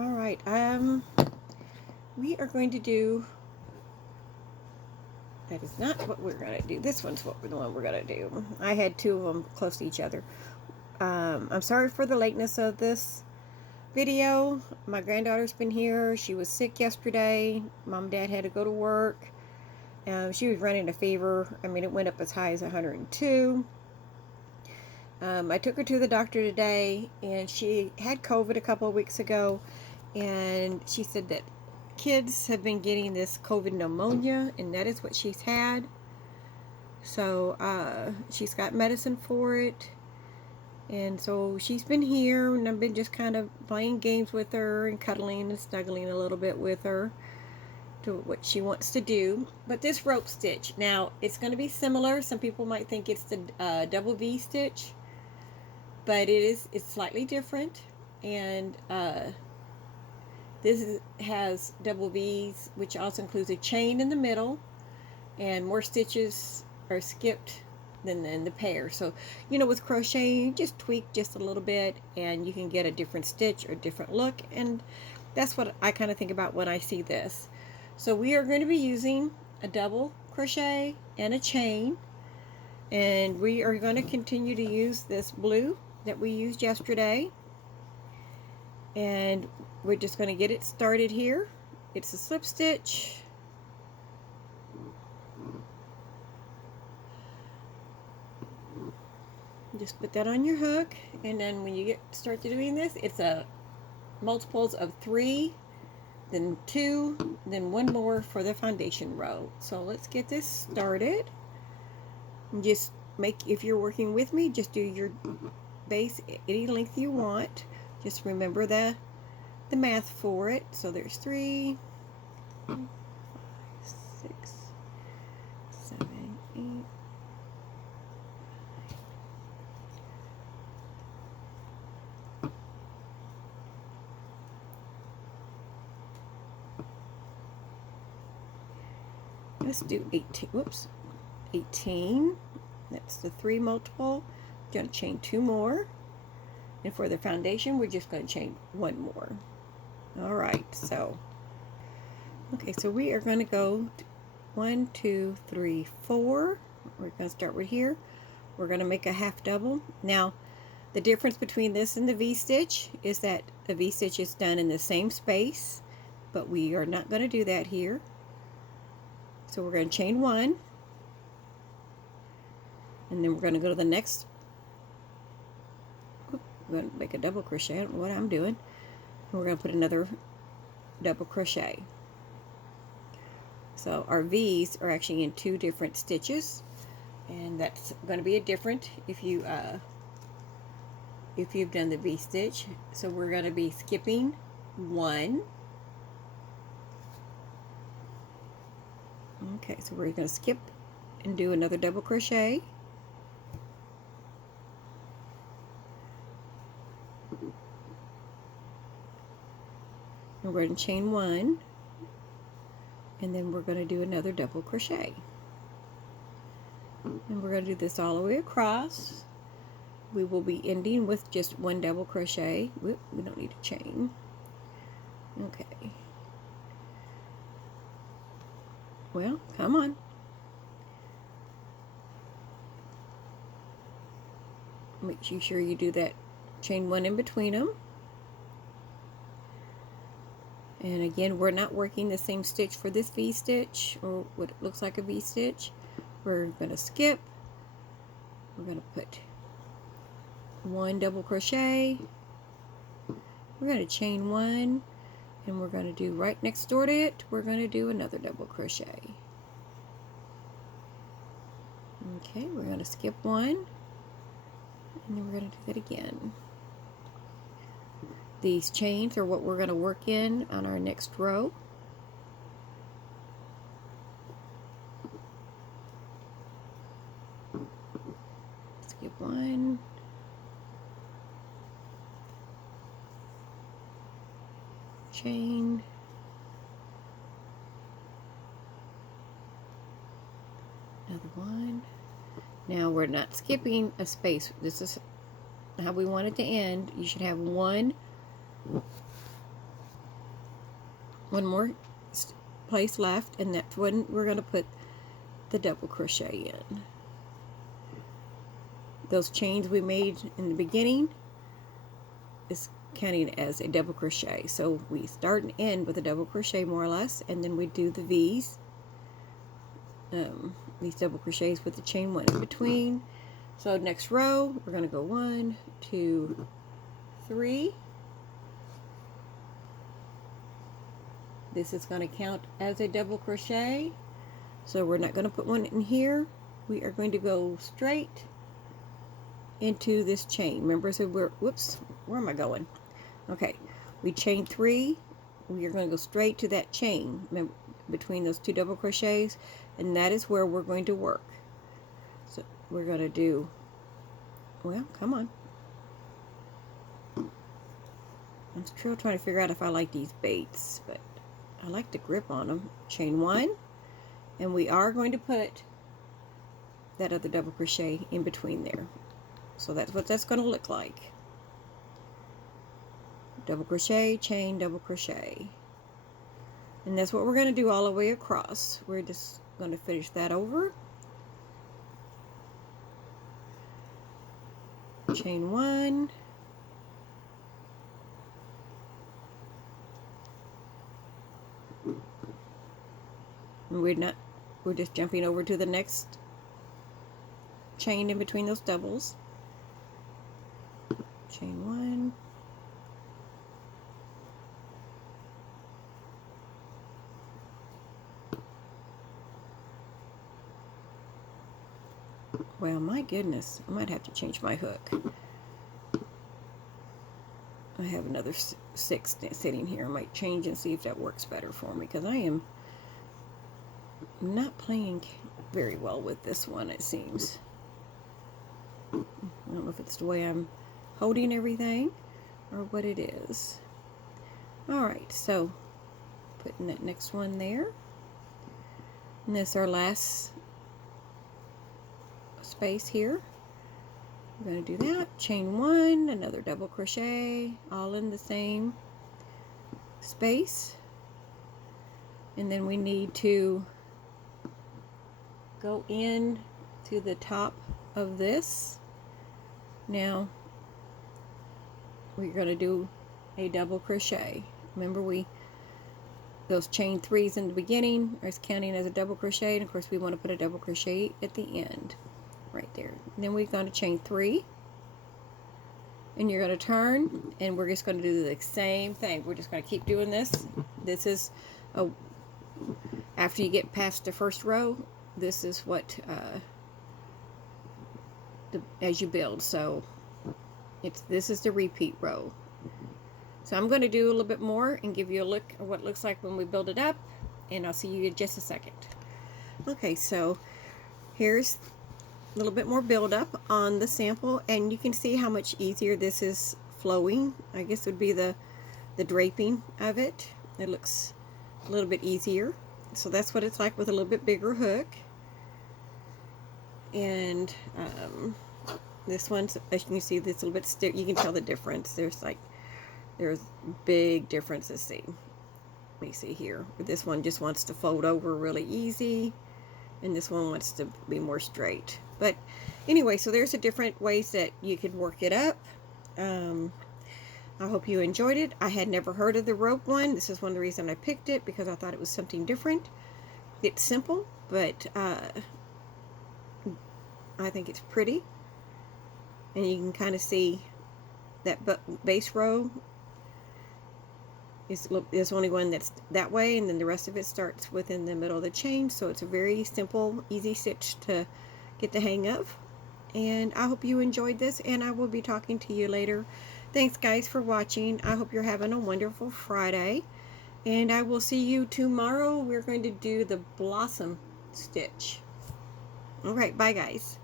All right. We are going to do. That is not what we're going to do. This one's the one we're going to do. I had two of them close to each other. I'm sorry for the lateness of this video. My granddaughter's been here. She was sick yesterday. Mom and Dad had to go to work. She was running a fever. I mean, it went up as high as 102. I took her to the doctor today, and she had COVID a couple of weeks ago, and she said that kids have been getting this COVID pneumonia, and that is what she's had. So she's got medicine for it, and so she's been here, and I've been just kind of playing games with her and cuddling and snuggling a little bit with her to what she wants to do. But this rope stitch, now it's going to be similar. Some people might think it's the double V stitch, but it's slightly different. And this has double V's, which also includes a chain in the middle, and more stitches are skipped than in the pair. So, with crocheting, you just tweak just a little bit, and you can get a different stitch or different look, and that's what I kind of think about when I see this. So we are going to be using a double crochet and a chain, and we are going to continue to use this blue that we used yesterday, and we're just going to get it started here. It's a slip stitch, just put that on your hook, and then when you start doing this, it's a multiples of 3, then 2, then 1 more for the foundation row. So let's get this started. And just if you're working with me, just do your base any length you want. Just remember the math for it. So there's 3, 5, 6, 7, 8. Let's do 18. Whoops. 18. That's the 3 multiple. I'm going to chain 2 more. And for the foundation, we're just going to chain 1 more. Alright, so. Okay, so we are going to go 1, 2, 3, 4. We're going to start right here. We're going to make a half double. Now, the difference between this and the V-stitch is that the V-stitch is done in the same space, but we are not going to do that here. So we're going to chain 1, and then we're going to go to the next. We're going to make a double crochet. I don't know what I'm doing. And we're going to put another double crochet. So our V's are actually in 2 different stitches, and that's going to be a different if you've done the V stitch. So we're going to be skipping 1. Okay, so we're going to skip and do another double crochet. And we're going to chain 1, and then we're going to do another double crochet. And we're going to do this all the way across. We will be ending with just 1 double crochet. Whoop, we don't need a chain. Okay. Well, come on. Make sure you do that chain 1 in between them. And again, we're not working the same stitch for this V-stitch, or what looks like a V-stitch. We're going to skip. We're going to put 1 double crochet. We're going to chain 1, and we're going to do right next door to it, we're going to do another double crochet. Okay, we're going to skip 1, and then we're going to do that again. These chains are what we're going to work in on our next row. Skip 1. Chain. Another 1. Now we're not skipping a space. This is how we want it to end. You should have 1 one more place left, and that's when we're going to put the double crochet in. Those chains we made in the beginning is counting as a double crochet. So we start and end with a double crochet more or less, and then we do the V's, these double crochets with the chain 1 in between. So next row we're going to go 1, 2, 3. This is going to count as a double crochet, so we're not going to put one in here. We are going to go straight into this chain. Remember, so we're, whoops, where am I going? Okay, we chain 3. We are going to go straight to that chain between those 2 double crochets, and that is where we're going to work. So we're going to do, well, come on. I'm still trying to figure out if I like these baits, but I like the grip on them. Chain 1, and we are going to put that other double crochet in between there. So that's what that's going to look like. Double crochet, chain, double crochet. And that's what we're going to do all the way across. We're just going to finish that over. Chain 1. And we're just jumping over to the next chain in between those doubles. Chain 1. Well, my goodness, I might have to change my hook. I have another 6 sitting here. I might change and see if that works better for me, because I am not playing very well with this one, it seems. I don't know if it's the way I'm holding everything or what it is. Alright, so putting that next one there. And that's our last space here. We're going to do that. Chain 1, another double crochet, all in the same space. And then we need to go in to the top of this. Now we're going to do a double crochet. Remember, those chain 3s in the beginning are counting as a double crochet, and of course we want to put a double crochet at the end right there. And then we're going to chain 3, and you're going to turn, and we're just going to do the same thing. We're just going to keep doing this. This is after you get past the first row, this is what as you build. So this is the repeat row. So I'm going to do a little bit more and give you a look at what it looks like when we build it up, and I'll see you in just a second. Okay, so here's a little bit more build up on the sample, and you can see how much easier this is flowing. I guess would be the draping of it. It looks a little bit easier. So that's what it's like with a little bit bigger hook. And this one's, as you can see, this little bit stiff. You can tell the difference. There's big differences. See, let me see here. This one just wants to fold over really easy, and this one wants to be more straight. But anyway, so there's the different ways that you could work it up. I hope you enjoyed it. I had never heard of the rope one. This is one of the reasons I picked it, because I thought it was something different. It's simple, but I think it's pretty. And you can kind of see that base row is only one that's that way, and then the rest of it starts within the middle of the chain. So it's a very simple, easy stitch to get the hang of. And I hope you enjoyed this, and I will be talking to you later. Thanks guys for watching. I hope you're having a wonderful Friday, and I will see you tomorrow. We're going to do the blossom stitch. All right, bye guys.